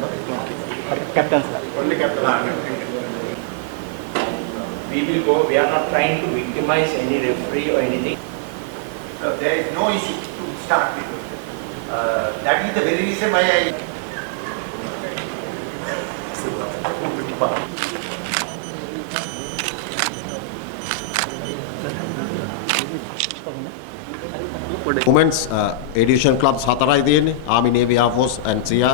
No? Captains. Only captain. We will go. We are not trying to victimize any referee or anything. There is no issue to start with. That is the very reason why I. Women's edition clubs හතරයි තියෙන්නේ. Army, Navy, Air Force and SEA.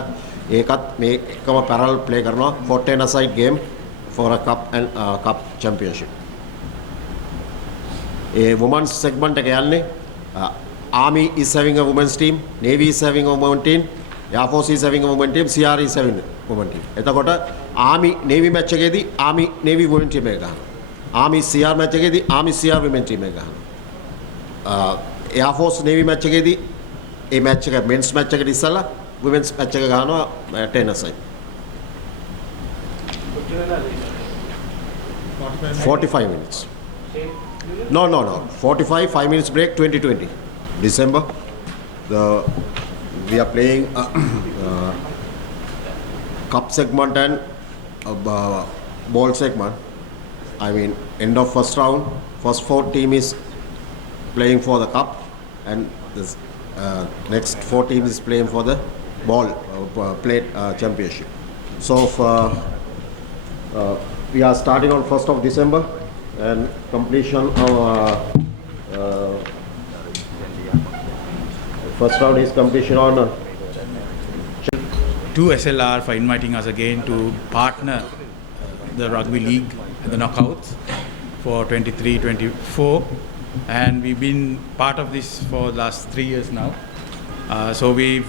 ඒකත් මේ එකම parallel play කරනවා for 10 aside game for a cup and cup championship. Women's segment එක යන්නේ Army is having a women's team, Navy is having a women's team, Air Force is having a women's team, CR is having a women's team. එතකොට Army Navy match එකේදී Army Navy women's team එක ගන්නවා. Army CR match එකේදී Army CR women's team එක ගන්නවා. Air Force Navy match එකේදී ඒ match එක men's match එකට ඉස්සලා women's match එක ගන්නවා 10 aside. 45 minutes. No. 45, 5 minutes break, 2020. December. We are playing cup segment and ball segment. I mean, end of first round, first 4 team is playing for the cup, and this next 4 teams is playing for the ball plate championship. So we are starting on 1st of December and completion of first round is completion on to SLR for inviting us again to partner the rugby league and the knockouts for 23-24, and we've been part of this for the last 3 years now. So we've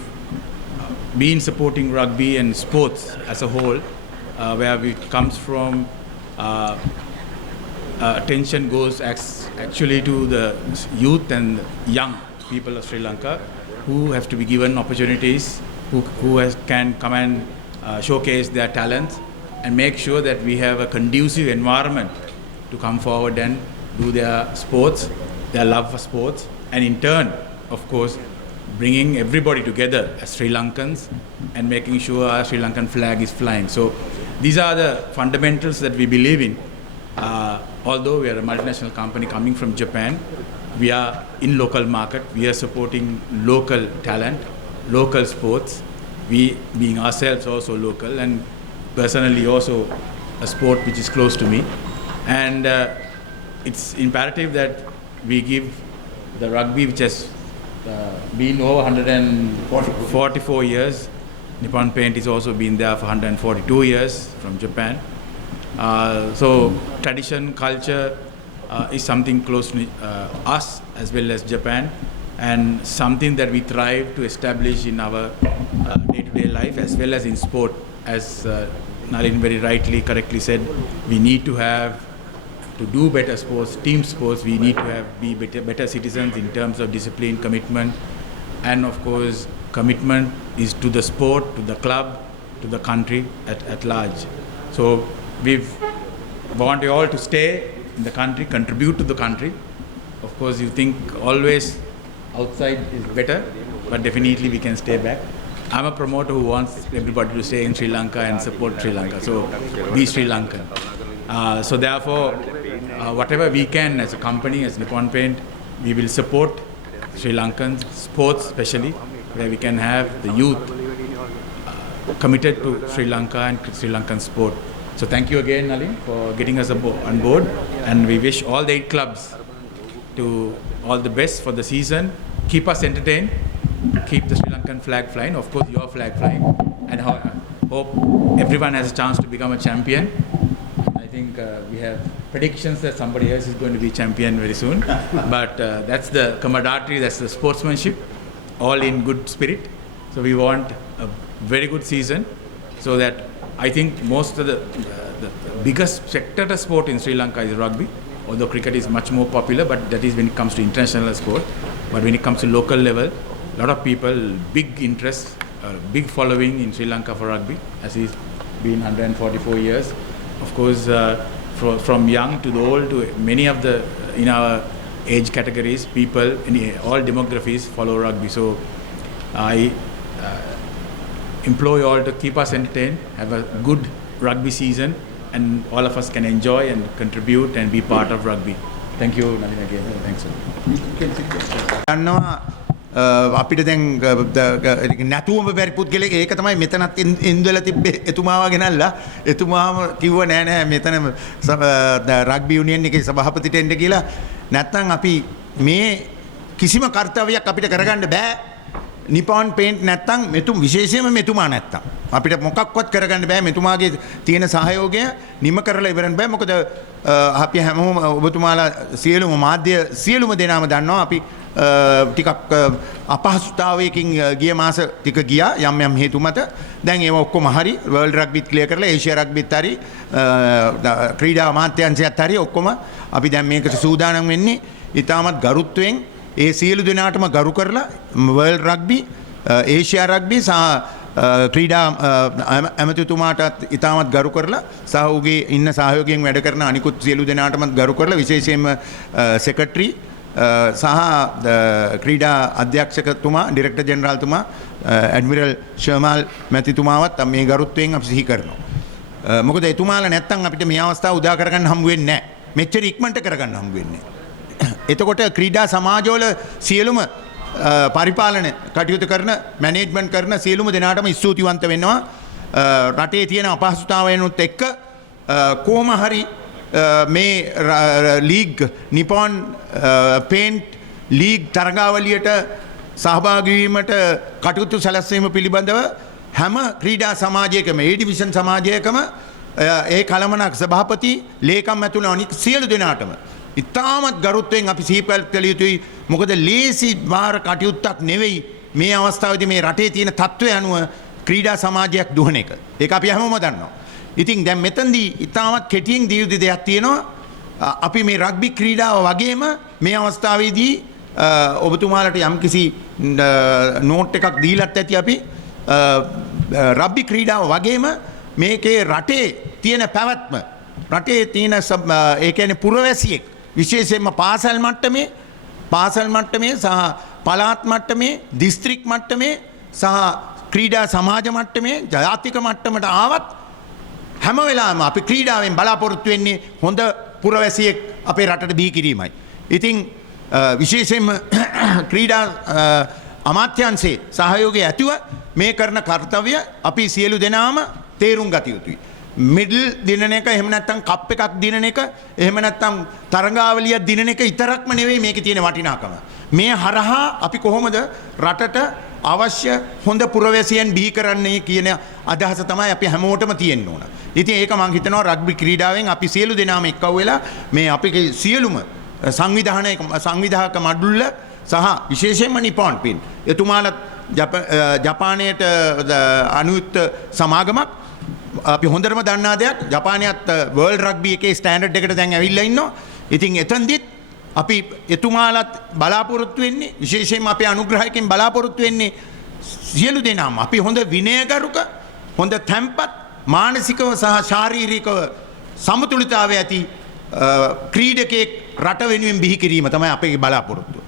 been supporting rugby and sports as a whole, where it comes from attention goes actually to the youth and young people of Sri Lanka who have to be given opportunities, who can come and showcase their talents and make sure that we have a conducive environment to come forward and do their sports, their love for sports, and in turn, of course, bringing everybody together as Sri Lankans and making sure our Sri Lankan flag is flying. So these are the fundamentals that we believe in. Although we are a multinational company coming from Japan, we are in local market, we are supporting local talent, local sports, we being ourselves also local and personally also a sport which is close to me. And it's imperative that we give the rugby, which has been over 144 years. Nippon Paint has also been there for 142 years from Japan. So tradition, culture is something close to us as well as Japan, and something that we thrive to establish in our day-to-day life as well as in sport. As Nalin very rightly, correctly said, we need to have to do better sports, team sports. We need to be better citizens in terms of discipline, commitment, and of course, commitment is to the sport, to the club, to the country at large. So we want you all to stay in the country, contribute to the country. Of course, you think always outside is better, but definitely we can stay back. I'm a promoter who wants everybody to stay in Sri Lanka and support Sri Lanka. So be Sri Lankan. So therefore, whatever we can as a company, as Nippon Paint, we will support Sri Lankan sports, especially where we can have the youth committed to Sri Lanka and Sri Lankan sport. So thank you again, Nalin, for getting us on board, and we wish all the 8 clubs to all the best for the season. Keep us entertained, keep the Sri Lankan flag flying, of course your flag flying, and hope everyone has a chance to become a champion. I think we have predictions that somebody else is going to be champion very soon, but that's the camaraderie, that's the sportsmanship, all in good spirit. So we want a very good season, so that I think most of the biggest sector of sport in Sri Lanka is rugby, although cricket is much more popular, but that is when it comes to international sport. But when it comes to local level, a lot of people, big interest, big following in Sri Lanka for rugby, as it's been 144 years. Of course, from young to the old, to many of the, in our age categories, people in all demographies follow rugby. So I implore you all to keep us entertained, have a good rugby season, and all of us can enjoy and contribute and be part of rugby. Thank you, Nalin, again. Thanks. දන්නවා අපිට දැන් නැතුවම බැරි පුද්ගලෙක් ඒක තමයි මෙතනත් ඉන්දලා තිබ්බේ එතුමාව ගෙනල්ලා එතුමාම කිව්ව නෑ නෑ මෙතන රග්බි යුනියන් එකේ සභාපතිට එන්න කියලා නැත්නම් අපි මේ කිසිම කාර්යයක් අපිට කරගන්න බෑ නිපොන් පේන්ට් නැත්නම් විශේෂයෙන්ම මෙතුමා නැත්නම් අපිට මොකක්වත් කරගන්න බෑ මෙතුමාගේ තියෙන සහයෝගය නිම කරලා ඉවරන්න බෑ මොකද අපි හැමෝම ඔබතුමාලා සියලුම මාධ්‍ය සියලුම දෙනාම දන්නවා අපි ටිකක් අපහසුතාවයකින් ගිය මාස ටික ගියා යම් යම් හේතු මත දැන් ඒව ඔක්කොම හරි වර්ල්ඩ් රග්බිත් ක්ලියර් කරලා ඒෂියා රග්බිත් හරි ක්‍රීඩා අමාත්‍යාංශයත් හරි ඔක්කොම අපි දැන් මේකට සූදානම් වෙන්නේ ඊටමත් ගරුත්වයෙන් ඒ සියලු දෙනාටම ගරු කරලා වර්ල්ඩ් රග්බි ඒෂියා රග්බි සහ ක්‍රීඩා ඇමතිතුමාටත් ඉතාමත් ගරු කරලා සහ ඔහුගේ ඉන්න සහයෝගයෙන් වැඩ කරන අනිකුත් සියලු දෙනාටමත් ගරු කරලා විශේෂයෙන්ම සෙක්‍රටරි සහ ක්‍රීඩා අධ්‍යක්ෂකතුමා ඩිරෙක්ටර් ජෙනරාල්තුමා ඇඩ්මිරල් ශර්මාල් මැතිතුමාවත් මේ ගරුත්වයෙන් අපි සිහි කරනවා. මොකද එතුමාලා නැත්තම් අපිට මේ අවස්ථාව උදා කරගන්න හම්බ වෙන්නේ නැහැ. මෙච්චර ඉක්මනට කරගන්න හම්බ වෙන්නේ නැහැ. එතකොට ක්‍රීඩා සමාජවල සියලුම පරිපාලන කටයුතු කරන මැනේජ්මන්ට් කරන සියලුම දෙනාටම ස්තුතිවන්ත වෙනවා. රටේ තියෙන අපහසුතාවයන්ුත් එක්ක කොහොම හරි මේ ලීග් නිපොන් පේන්ට් ලීග් තරගාවලියට සහභාගී වීමට කටයුතු සැලැස්වීම පිළිබඳව හැම ක්‍රීඩා සමාජයකම ඒ ඩිවිෂන් සමාජයකම ඒ කලමනක් සභාපති ලේකම් ඇතුළු අනික් සියලු දෙනාටම ඉතාමත් ගරුත්වයෙන් අපි සිහිපත් කළ යුතුයි. මොකද ලේසි වාර කටයුත්තක් නෙවෙයි මේ අවස්ථාවේදී මේ රටේ තියෙන තත්ත්වය අනුව ක්‍රීඩා සමාජයක් දුවන එක. ඒක අපි හැමෝම දන්නවා. ඉතින් දැන් මෙතනදී ඉතාමත් කෙටියෙන් දිය යුතු දෙයක් තියෙනවා. අපි මේ රග්බි ක්‍රීඩාව වගේම මේ අවස්ථාවේදී ඔබතුමාලට යම්කිසි නෝට් එකක් දීලත් ඇති අපි රග්බි ක්‍රීඩාව වගේම මේකේ රටේ තියෙන පැවැත්ම රටේ තියෙන ඒ කියන්නේ පුරවැසියෙක් විශේෂයෙන්ම පාසල් මට්ටමේ සහ පළාත් මට්ටමේ දිස්ත්‍රික් මට්ටමේ සහ ක්‍රීඩා සමාජ මට්ටමේ ජාතික මට්ටමට ආවත් හැම වෙලාවෙම අපි ක්‍රීඩාවෙන් බලාපොරොත්තු වෙන්නේ හොඳ පුරවැසියෙක් අපේ රටට බිහි කිරීමයි. ඉතින් විශේෂයෙන්ම ක්‍රීඩා අමාත්‍යාංශයේ සහයෝගය ඇතිව මේ කරන කාර්යය අපි සියලු දෙනාම තේරුම් ගත යුතුයි. මිඩල් දිනන එක එහෙම නැත්නම් කප් එකක් දිනන එක එහෙම නැත්නම් තරඟාවලියක් දිනන එක විතරක්ම නෙවෙයි මේකේ තියෙන වටිනාකම. මේ හරහා අපි කොහොමද රටට අවශ්‍ය හොඳ පුරවැසියන් බිහි කරන්නේ කියන අදහස තමයි අපි හැමෝටම තියෙන්න ඕන. ඉතින් ඒක මම හිතනවා රග්බි ක්‍රීඩාවෙන් අපි සියලු දෙනාම එක්ව වෙලා මේ අපේ සියලුම සංවිධායක මඩුල්ල සහ විශේෂයෙන්ම නිපොන් පේන්ට් එතුමාලා ජපානයට අනුයුක්ත සමාගමක් අපි හොඳටම දන්නා දෙයක් ජපානයත් වර්ල්ඩ් රග්බි එකේ ස්ටෑන්ඩඩ් එකට දැන් ඇවිල්ලා ඉන්නවා. ඉතින් එතෙන්දිත් අපි එතුමාලත් බලාපොරොත්තු වෙන්නේ විශේෂයෙන්ම අපේ අනුග්‍රහයකින් බලාපොරොත්තු වෙන්නේ සියලු දෙනාම අපි හොඳ විනයගරුක හොඳ තැම්පත් මානසිකව සහ ශාරීරිකව සමතුලිතතාවය ඇති ක්‍රීඩකයෙක් රට වෙනුවෙන් බිහි කිරීම තමයි අපේ බලාපොරොත්තුව.